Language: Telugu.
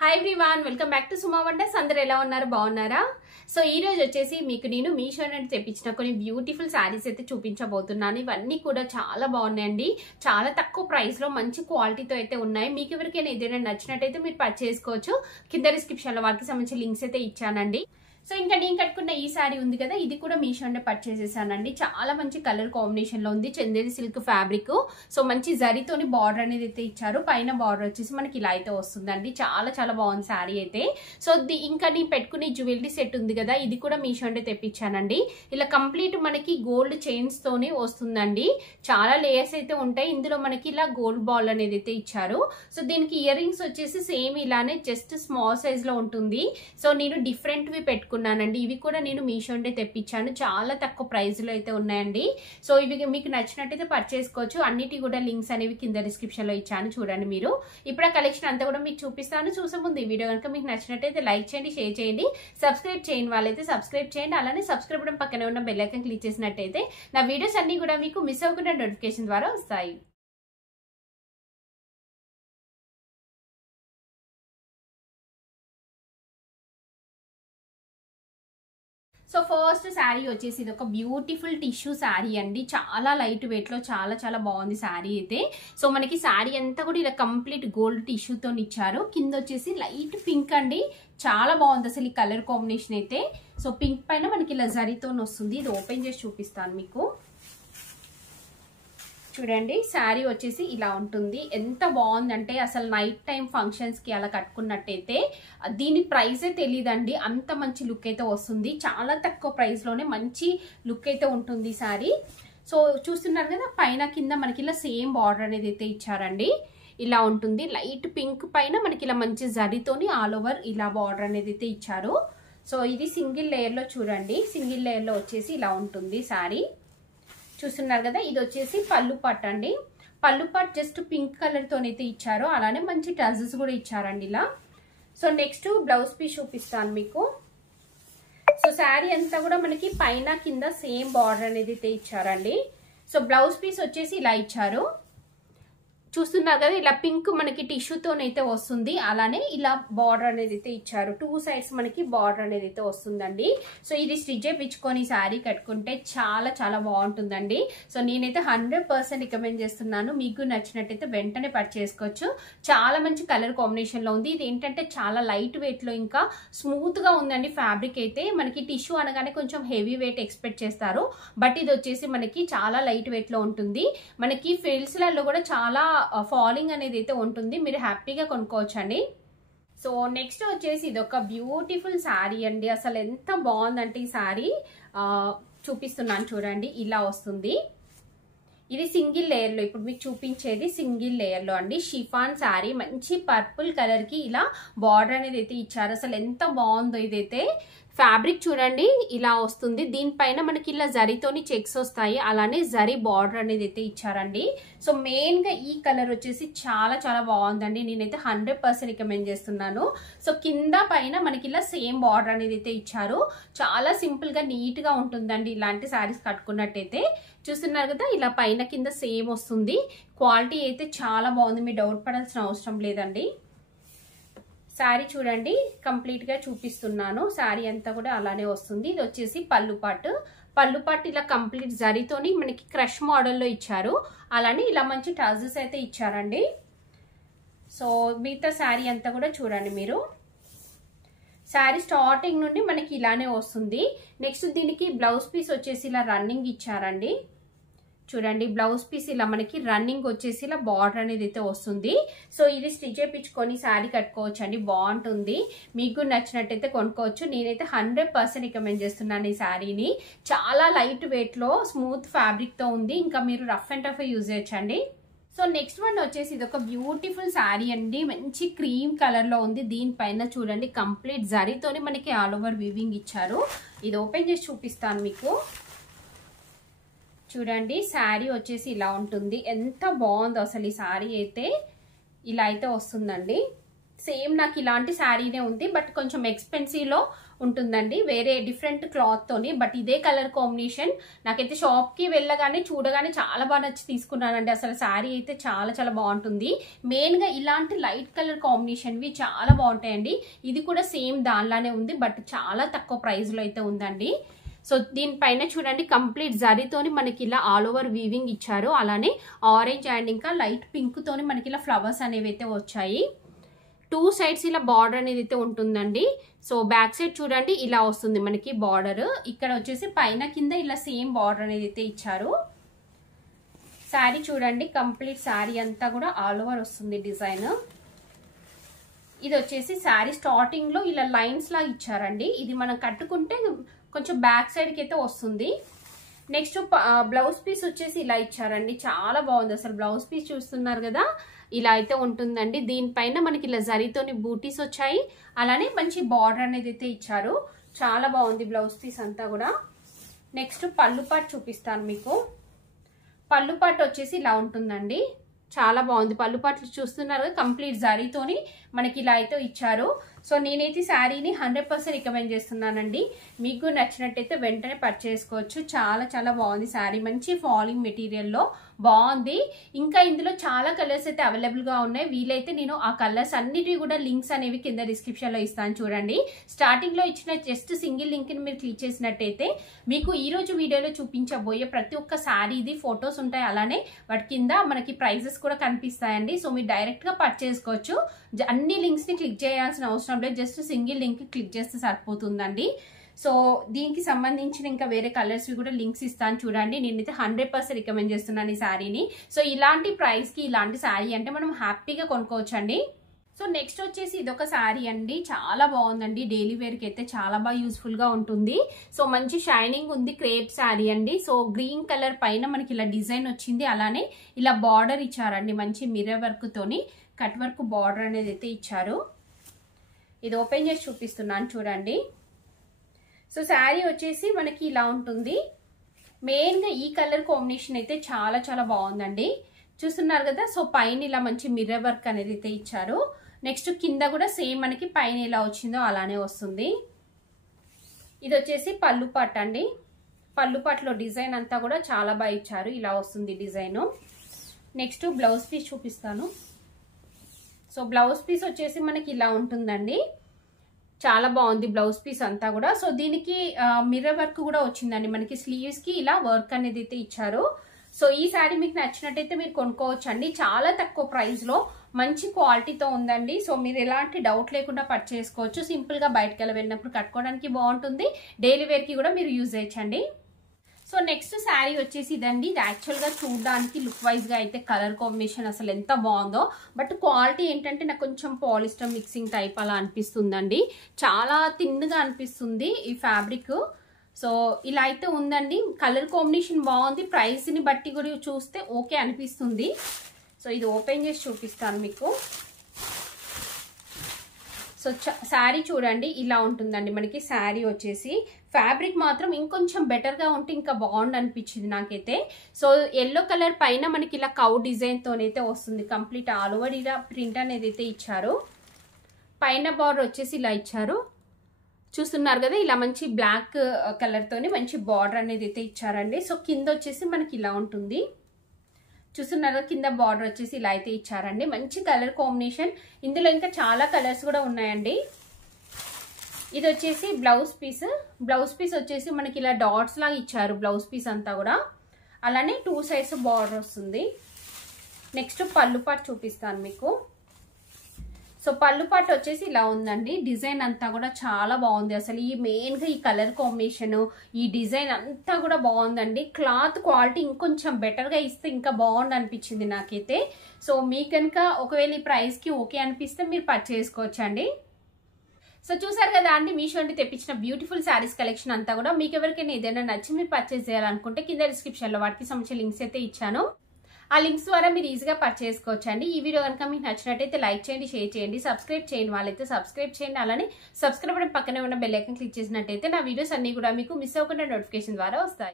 Hi everyone, welcome back to Suma wonders. అందరూ ఎలా ఉన్నారు? బాగున్నారా? సో ఈ రోజు వచ్చేసి మీకు నేను మీషో నుండి తెప్పించిన కొన్ని బ్యూటిఫుల్ శారీస్ అయితే చూపించబోతున్నాను. ఇవన్నీ కూడా చాలా బాగున్నాయండి. చాలా తక్కువ ప్రైస్ లో మంచి క్వాలిటీతో అయితే ఉన్నాయి. మీకు ఎవరికైనా ఏదైనా నచ్చినట్టయితే మీరు పర్చేస్ చేసుకోవచ్చు. కింద డిస్క్రిప్షన్ లో వాటికి సంబంధించిన లింక్స్ అయితే ఇచ్చానండి. సో ఇంకా నేను కట్టుకున్న ఈ శారీ ఉంది కదా, ఇది కూడా మీషోనే పర్చేస్ చేశానండి. చాలా మంచి కలర్ కాంబినేషన్ లో ఉంది. Chanderi silk fabric. సో మంచి జరీతోని బార్డర్ అనేది అయితే ఇచ్చారు. పైన బార్డర్ వచ్చేసి మనకి ఇలా అయితే వస్తుందండి. చాలా చాలా బాగుంది శారీ అయితే. సో ఇంకా నేను పెట్టుకునే జ్యువెలరీ సెట్ ఉంది కదా, ఇది కూడా మీషోనే తెప్పించానండి. ఇలా కంప్లీట్ మనకి గోల్డ్ చైన్స్ తోనే వస్తుందండి. చాలా లేయర్స్ అయితే ఉంటాయి. ఇందులో మనకి ఇలా గోల్డ్ బాల్ అనేది అయితే ఇచ్చారు. సో దీనికి ఇయర్ రింగ్స్ వచ్చేసి సేమ్ ఇలానే జస్ట్ స్మాల్ సైజ్ లో ఉంటుంది. సో నేను డిఫరెంట్ వి పెట్టుకున్నానండి. ఇవి కూడా నేను మీషో నుండి తెప్పించాను. చాలా తక్కువ ప్రైస్ లో అయితే ఉన్నాయండి. సో ఇవి మీకు నచ్చినట్టయితే పర్చేస్ చేసుకోవచ్చు. అన్నిటి కూడా లింక్స్ అనేవి కింద డిస్క్రిప్షన్ లో ఇచ్చాను, చూడండి మీరు. ఇప్పుడు ఆ కలెక్షన్ అంతా కూడా మీకు చూపిస్తాను. చూసే ముందు ఈ వీడియో కనుక మీకు నచ్చినట్టయితే లైక్ చేయండి, షేర్ చేయండి. సబ్స్క్రైబ్ చేయని వాళ్ళైతే సబ్స్క్రైబ్ చేయండి. అలానే సబ్స్క్రైబ్ బటన్ పక్కనే ఉన్న బెల్ ఐకాన్ క్లిక్ చేసినట్టయితే నా వీడియోస్ అన్ని కూడా మీకు మిస్ అవ్వకుండా నోటిఫికేషన్ ద్వారా వస్తాయి. సో ఫస్ట్ శారీ వచ్చేసి ఇది ఒక బ్యూటిఫుల్ టిష్యూ శారీ అండి. చాలా లైట్ వెయిట్ లో చాలా చాలా బాగుంది శారీ అయితే. సో మనకి శారీ అంతా కూడా ఇలా కంప్లీట్ గోల్డ్ టిష్యూతో ఇచ్చారు. కింద వచ్చేసి లైట్ పింక్ అండి. చాలా బాగుంది అసలు ఈ కలర్ కాంబినేషన్ అయితే. సో పింక్ పైన మనకి ఇలా జరీతో వస్తుంది. ఇది ఓపెన్ చేసి చూపిస్తాను మీకు. చూడండి, శారీ వచ్చేసి ఇలా ఉంటుంది. ఎంత బాగుందంటే అసలు నైట్ టైం ఫంక్షన్స్ కి అలా కట్టుకున్నట్టయితే దీని ప్రైసే తెలియదండి, అంత మంచి లుక్ అయితే వస్తుంది. చాలా తక్కువ ప్రైస్ లోనే మంచి లుక్ అయితే ఉంటుంది శారీ. సో చూస్తున్నారు కదా, పైన కింద మనకి ఇలా సేమ్ బార్డర్ అనేది అయితే ఇచ్చారండి. ఇలా ఉంటుంది. లైట్ పింక్ పైన మనకి ఇలా మంచి జరీతోని ఆల్ ఓవర్ ఇలా బార్డర్ అనేది అయితే ఇచ్చారు. సో ఇది సింగిల్ లేయర్ లో చూడండి. సింగిల్ లేయర్ లో వచ్చేసి ఇలా ఉంటుంది శారీ. చూస్తున్నారు కదా, ఇది వచ్చేసి పళ్ళు పట్ అండి. పళ్ళు పట్ జస్ట్ పింక్ కలర్ తోనైతే ఇచ్చారు. అలానే మంచి టజల్స్ కూడా ఇచ్చారండి ఇలా. సో నెక్స్ట్ బ్లౌజ్ పీస్ చూపిస్తాను మీకు. సో శారీ అంతా కూడా మనకి పైన కింద సేమ్ బార్డర్ అనేది అయితే ఇచ్చారండి. సో బ్లౌజ్ పీస్ వచ్చేసి ఇలా ఇచ్చారు. చూస్తున్నారు కదా, ఇలా పింక్ మనకి టిష్యూతోనైతే వస్తుంది. అలానే ఇలా బార్డర్ అనేది అయితే ఇచ్చారు. టూ సైడ్స్ మనకి బార్డర్ అనేది అయితే వస్తుందండి. సో ఇది స్టిచ్ చేయించుకొని శారీ కట్టుకుంటే చాలా చాలా బాగుంటుందండి. సో నేనైతే 100% రికమెండ్ చేస్తున్నాను. మీకు నచ్చినట్టయితే వెంటనే పర్చేస్ చేసుకోవచ్చు. చాలా మంచి కలర్ కాంబినేషన్ లో ఉంది. ఇది ఏంటంటే చాలా లైట్ వెయిట్ లో ఇంకా స్మూత్ గా ఉందండి. ఫ్యాబ్రిక్ అయితే మనకి టిష్యూ అనగానే కొంచెం హెవీ వెయిట్ ఎక్స్పెక్ట్ చేస్తారు. బట్ ఇది వచ్చేసి మనకి చాలా లైట్ వెయిట్ లో ఉంటుంది. మనకి ఫ్రిల్స్ లలో కూడా చాలా ఫాలింగ్ అనేది అయితే ఉంటుంది. మీరు హ్యాపీగా కొనుక్కోవచ్చండి. సో నెక్స్ట్ వచ్చేసి ఇది ఒక బ్యూటిఫుల్ శారీ అండి. అసలు ఎంత బాగుందంటే ఈ శారీ చూపిస్తున్నాను చూడండి. ఇలా వస్తుంది. ఇది సింగిల్ లేయర్ లో, ఇప్పుడు మీకు చూపించేది సింగిల్ లేయర్ లో అండి. షిఫాన్ శారీ, మంచి పర్పుల్ కలర్ కి ఇలా బార్డర్ అనేది అయితే ఇచ్చారు. అసలు ఎంత బాగుందో ఇదైతే. ఫ్యాబ్రిక్ చూడండి ఇలా వస్తుంది. దీనిపైన మనకి ఇలా జరీతోని చెక్స్ వస్తాయి. అలానే జరీ బార్డర్ అనేది అయితే ఇచ్చారండి. సో మెయిన్ గా ఈ కలర్ వచ్చేసి చాలా చాలా బాగుందండి. నేనైతే 100% రికమెండ్ చేస్తున్నాను. సో కింద పైన మనకి ఇలా సేమ్ బార్డర్ అనేది అయితే ఇచ్చారు. చాలా సింపుల్ గా నీట్ గా ఉంటుందండి ఇలాంటి శారీస్ కట్టుకున్నట్టయితే. చూస్తున్నారు కదా, ఇలా పైన కింద సేమ్ వస్తుంది. క్వాలిటీ అయితే చాలా బాగుంది. మీరు డౌట్ పడాల్సిన అవసరం లేదండి. శారీ చూడండి, కంప్లీట్ గా చూపిస్తున్నాను. శారీ అంతా కూడా అలానే వస్తుంది. ఇది వచ్చేసి పళ్ళు పాటు. పళ్ళు పాటు ఇలా కంప్లీట్ జరీతోని మనకి క్రష్ మోడల్లో ఇచ్చారు. అలానే ఇలా మంచి టజల్స్ అయితే ఇచ్చారండి. సో మిగతా శారీ అంతా కూడా చూడండి మీరు. శారీ స్టార్టింగ్ నుండి మనకి ఇలానే వస్తుంది. నెక్స్ట్ దీనికి బ్లౌజ్ పీస్ వచ్చేసి ఇలా రన్నింగ్ ఇచ్చారండి. చూడండి, బ్లౌజ్ పీస్ ఇలా మనకి రన్నింగ్ వచ్చేసి ఇలా బార్డర్ అనేది అయితే వస్తుంది. సో ఇది స్టిచ్ చేయించుకొని శారీ కట్టుకోవచ్చు అండి. బాగుంటుంది. మీకు నచ్చినట్టయితే కొనుక్కోవచ్చు. నేనైతే 100% రికమెండ్ చేస్తున్నాను ఈ శారీని. చాలా లైట్ వెయిట్ లో స్మూత్ ఫ్యాబ్రిక్ తో ఉంది. ఇంకా మీరు రఫ్ అండ్ టఫ్ యూజ్ చేయొచ్చండి. సో నెక్స్ట్ వన్ వచ్చేసి ఇది ఒక బ్యూటిఫుల్ శారీ అండి. మంచి క్రీమ్ కలర్ లో ఉంది. దీనిపైన చూడండి కంప్లీట్ జరీతోని మనకి ఆల్ ఓవర్ వీవింగ్ ఇచ్చారు. ఇది ఓపెన్ చేసి చూపిస్తాను మీకు. చూడండి, శారీ వచ్చేసి ఇలా ఉంటుంది. ఎంత బాగుందో అసలు ఈ శారీ అయితే. ఇలా అయితే వస్తుందండి. సేమ్ నాకు ఇలాంటి శారీనే ఉంది, బట్ కొంచెం ఎక్స్పెన్సివ్ లో ఉంటుందండి, వేరే డిఫరెంట్ క్లాత్ తోని. బట్ ఇదే కలర్ కాంబినేషన్ నాకైతే షాప్ కి వెళ్ళగానే చూడగానే చాలా బాగా నచ్చి తీసుకున్నానండి. అసలు శారీ అయితే చాలా చాలా బాగుంటుంది. మెయిన్ గా ఇలాంటి లైట్ కలర్ కాంబినేషన్ వి చాలా బాగుంటాయండి. ఇది కూడా సేమ్ దానిలానే ఉంది, బట్ చాలా తక్కువ ప్రైస్ లో అయితే ఉందండి. సో దీనిపైన చూడండి కంప్లీట్ జరీతోని మనకి ఇలా ఆల్ ఓవర్ వీవింగ్ ఇచ్చారు. అలానే ఆరెంజ్ అండ్ ఇంకా లైట్ పింక్ తోని మనకి ఇలా ఫ్లవర్స్ అనేవి అయితే వచ్చాయి. 2 సైడ్స్ ఇలా బార్డర్ అనేది అయితే ఉంటుందండి. సో బ్యాక్ సైడ్ చూడండి ఇలా వస్తుంది మనకి బార్డర్. ఇక్కడ వచ్చేసి పైన కింద ఇలా సేమ్ బార్డర్ అనేది అయితే ఇచ్చారు. శారీ చూడండి కంప్లీట్ శారీ అంతా కూడా ఆల్ ఓవర్ వస్తుంది డిజైన్. ఇది వచ్చేసి శారీ స్టార్టింగ్ లో ఇలా లైన్స్ లాగా ఇచ్చారండి. ఇది మనం కట్టుకుంటే కొంచెం బ్యాక్ సైడ్ కి అయితే వస్తుంది. నెక్స్ట్ బ్లౌజ్ పీస్ వచ్చేసి ఇలా ఇచ్చారండి. చాలా బాగుంది అసలు. బ్లౌజ్ పీస్ చూస్తున్నారు కదా, ఇలా అయితే ఉంటుందండి. దీనిపైన మనకి ఇలా జరీతోని బూటీస్ వచ్చాయి. అలానే మంచి బార్డర్ అనేది అయితే ఇచ్చారు. చాలా బాగుంది బ్లౌజ్ పీస్ అంతా కూడా. నెక్స్ట్ పళ్ళు పాటు చూపిస్తాను మీకు. పళ్ళు పాటు వచ్చేసి ఇలా ఉంటుందండి. చాలా బాగుంది. పళ్ళు పాటలు చూస్తున్నారు కంప్లీట్ జరీతోని మనకి ఇలా అయితే ఇచ్చారు. సో నేనైతే శారీని 100% రికమెండ్ చేస్తున్నానండి. మీకు నచ్చినట్టయితే వెంటనే పర్చేస్ చేసుకోవచ్చు. చాలా చాలా బాగుంది శారీ. మంచి ఫాలింగ్ మెటీరియల్లో బాగుంది. ఇంకా ఇందులో చాలా కలర్స్ అయితే అవైలబుల్ గా ఉన్నాయి. వీలైతే నేను ఆ కలర్స్ అన్నిటి కూడా లింక్స్ అనేవి కింద డిస్క్రిప్షన్ లో ఇస్తాను చూడండి. స్టార్టింగ్ లో ఇచ్చిన జస్ట్ సింగిల్ లింక్ ని మీరు క్లిక్ చేసినట్టయితే మీకు ఈ రోజు వీడియోలో చూపించబోయే ప్రతి ఒక్క శారీది ఫొటోస్ ఉంటాయి. అలానే వాటి కింద మనకి ప్రైజెస్ కూడా కనిపిస్తాయండి. సో మీరు డైరెక్ట్ గా పర్చేస్ చేసుకోవచ్చు. అన్ని లింక్స్ ని క్లిక్ చేయాల్సిన అవసరం లేదు. జస్ట్ సింగిల్ లింక్ క్లిక్ చేస్తే సరిపోతుందండి. సో దీనికి సంబంధించిన ఇంకా వేరే కలర్స్ కూడా లింక్స్ ఇస్తాను చూడండి. నేనైతే 100% రికమెండ్ చేస్తున్నాను ఈ శారీని. సో ఇలాంటి ప్రైస్ కి ఇలాంటి శారీ అంటే మనం హ్యాపీగా కొనుక్కోవచ్చండి. సో నెక్స్ట్ వచ్చేసి ఇదొక శారీ అండి. చాలా బాగుందండి. డైలీ వేర్ కి అయితే చాలా బాగా యూస్ఫుల్ గా ఉంటుంది. సో మంచి షైనింగ్ ఉంది. క్రేప్ శారీ అండి. సో గ్రీన్ కలర్ పైన మనకి ఇలా డిజైన్ వచ్చింది. అలానే ఇలా బార్డర్ ఇచ్చారండి. మంచి మిర్రర్ వర్క్ తోని కట్ వర్క్ బార్డర్ అనేది అయితే ఇచ్చారు. ఇది ఓపెన్ చేసి చూపిస్తున్నాను చూడండి. సో శారీ వచ్చేసి మనకి ఇలా ఉంటుంది. మెయిన్ గా ఈ కలర్ కాంబినేషన్ అయితే చాలా చాలా బాగుందండి. చూస్తున్నారు కదా. సో పైన ఇలా మంచి మిర్రర్ వర్క్ అనేది అయితే ఇచ్చారు. నెక్స్ట్ కింద కూడా సేమ్ మనకి పైన ఎలా వచ్చిందో అలానే వస్తుంది. ఇది వచ్చేసి పళ్ళు పాట్ అండి. పళ్ళు పాట్లో డిజైన్ అంతా కూడా చాలా బాగా ఇచ్చారు. ఇలా వస్తుంది డిజైన్. నెక్స్ట్ బ్లౌజ్ పీస్ చూపిస్తాను. సో బ్లౌజ్ పీస్ వచ్చేసి మనకి ఇలా ఉంటుందండి. చాలా బాగుంది బ్లౌజ్ పీస్ అంతా కూడా. సో దీనికి మిర్రర్ వర్క్ కూడా వచ్చిందండి. మనకి స్లీవ్స్ కి ఇలా వర్క్ అనేది అయితే ఇచ్చారు. సో ఈ శారీ మీకు నచ్చినట్టయితే మీరు కొనుక్కోవచ్చు అండి. చాలా తక్కువ ప్రైస్ లో మంచి క్వాలిటీతో ఉందండి. సో మీరు ఎలాంటి డౌట్ లేకుండా పర్చేస్ చేసుకోవచ్చు. సింపుల్ గా బయటకు వెళ్ళినప్పుడు కట్టుకోవడానికి బాగుంటుంది. డైలీ వేర్ కి కూడా మీరు యూజ్ చేయొచ్చండి. సో నెక్స్ట్ శారీ వచ్చేసి ఇదండి. ఇది యాక్చువల్ గా చూడడానికి లుక్ వైజ్ గా అయితే కలర్ కాంబినేషన్ అసలు ఎంత బాగుందో. బట్ క్వాలిటీ ఏంటంటే నాకు కొంచెం పాలిస్టర్ మిక్సింగ్ టైప్ అలా అనిపిస్తుందండి. చాలా థిన్గా అనిపిస్తుంది ఈ ఫ్యాబ్రిక్. సో ఇలా అయితే ఉందండి. కలర్ కాంబినేషన్ బాగుంది. ప్రైస్ ని బట్టి కూడా చూస్తే ఓకే అనిపిస్తుంది. సో ఇది ఓపెన్ చేసి చూపిస్తాను మీకు. సో శారీ చూడండి ఇలా ఉంటుందండి. మనకి శారీ వచ్చేసి ఫ్యాబ్రిక్ మాత్రం ఇంకొంచెం బెటర్ గా ఉంటే ఇంకా బాగుండు అనిపించింది నాకైతే. సో ఎల్లో కలర్ పైన మనకి ఇలా కౌ డిజైన్ తోనైతే వస్తుంది. కంప్లీట్ ఆల్ ఓవర్ ఇలా ప్రింట్ అనేది అయితే ఇచ్చారు. పైన బార్డర్ వచ్చేసి ఇలా ఇచ్చారు. చూస్తున్నారు కదా. ఇలా మంచి బ్లాక్ కలర్ తోని మంచి బార్డర్ అనేది అయితే ఇచ్చారండి. సో కింద వచ్చేసి మనకి ఇలా ఉంటుంది. చూస్తున్నారు కింద బార్డర్ వచ్చేసి ఇలా అయితే ఇచ్చారండి. మంచి కలర్ కాంబినేషన్. ఇందులో ఇంకా చాలా కలర్స్ కూడా ఉన్నాయండి. ఇది వచ్చేసి బ్లౌజ్ పీస్. బ్లౌజ్ పీస్ వచ్చేసి మనకి ఇలా డాట్స్ లాగా ఇచ్చారు బ్లౌజ్ పీస్ అంతా కూడా. అలానే 2 సైడ్స్ బార్డర్ వస్తుంది. నెక్స్ట్ పళ్ళు పాటు చూపిస్తాను మీకు. సో పళ్ళు పాటు వచ్చేసి ఇలా ఉందండి. డిజైన్ అంతా కూడా చాలా బాగుంది. అసలు ఈ మెయిన్ గా ఈ కలర్ కాంబినేషన్ ఈ డిజైన్ అంతా కూడా బాగుందండి. క్లాత్ క్వాలిటీ ఇంకొంచెం బెటర్ గా ఇస్తే ఇంకా బాగుంది అనిపించింది నాకైతే. సో మీకు కనుక ఒకవేళ ఈ ప్రైస్ కి ఓకే అనిపిస్తే మీరు పర్చేస్ చేసుకోవచ్చండి. సో చూసారు కదా అండి, మీషో నుండి తెప్పించిన బ్యూటిఫుల్ శారీస్ కలెక్షన్ అంతా కూడా. మీకు ఎవరికైనా ఏదైనా నచ్చి మీరు పర్చేస్ చేయాలనుకుంటే కింద డిస్క్రిప్షన్ లో వాటికి సంబంధించిన లింక్స్ అయితే ఇచ్చాను. ఆ లింక్స్ ద్వారా మీరు ఈజీగా పర్చేస్ చేసుకోవచ్చండి. ఈ వీడియో కనుక మీకు నచ్చినట్టయితే లైక్ చేయండి, షేర్ చేయండి, సబ్స్క్రైబ్ చేయండి వాళ్ళైతే సబ్స్క్రైబ్ చేయండి. అలానే సబ్స్క్రైబ్ పక్కనే ఉన్న బెల్ ఐకాన్ క్లిక్ చేసినట్టయితే నా వీడియోస్ అన్ని కూడా మీకు మిస్ అవ్వకుండా నోటిఫికేషన్ ద్వారా వస్తాయి.